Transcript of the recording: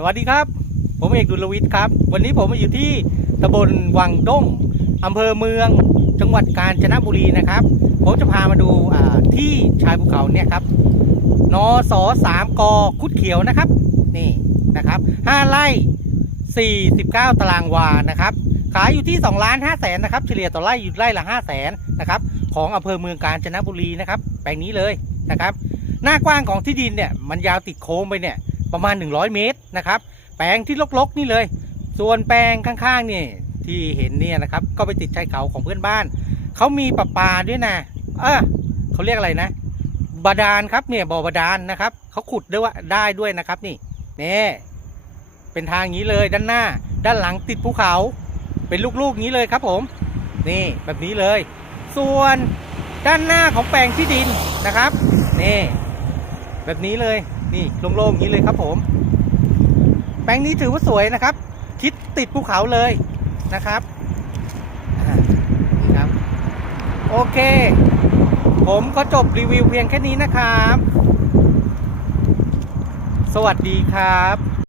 สวัสดีครับ ผมเอกดุลวิทย์ครับ วันนี้ผมมาอยู่ที่ตำบลวังด้งอำเภอเมือง จังหวัดกาญจนบุรีนะครับ ผมจะพามาดูที่ชายภูเขาเนี่ยครับนอสอสามกอคุดเขียวนะครับนี่นะครับห้าไร่ 49 ตารางวานะครับ ขายอยู่ที่2ล้าน5แสนนะครับ เฉลี่ยต่อไร่อยู่ไร่ละ5แสนนะครับของอำเภอเมืองกาญจนบุรีนะครับแปลงนี้เลยนะครับ หน้ากว้างของที่ดินเนี่ยมันยาวติดโค้งไปเนี่ย ประมาณ 100 เมตรนะครับ แปลงที่ลกๆนี่เลย ส่วนแปลงข้างๆนี่ที่เห็นเนี่ยนะครับ ก็ไปติดชายเขาของเพื่อนบ้าน เขามีประปาด้วยนะเออเขาเรียกอะไรนะ บาดาลครับเนี่ยบ่อบาดาลนะครับเขาขุดด้วยว่าได้ด้วยนะครับนี่นี่เป็นทางนี้เลยด้านหน้า ด้านหลังติดภูเขา เป็นลูกๆนี้เลยครับผม นี่แบบนี้เลย ส่วนด้านหน้าของแปลงที่ดินนะครับ นี่ แบบนี้เลยนี่โล่งๆอย่างนี้เลยครับผม แปลงนี้ถือว่าสวยนะครับ คิดติดภูเขาเลยนะครับนี่ครับโอเค ผมก็จบรีวิวเพียงแค่นี้นะครับ สวัสดีครับ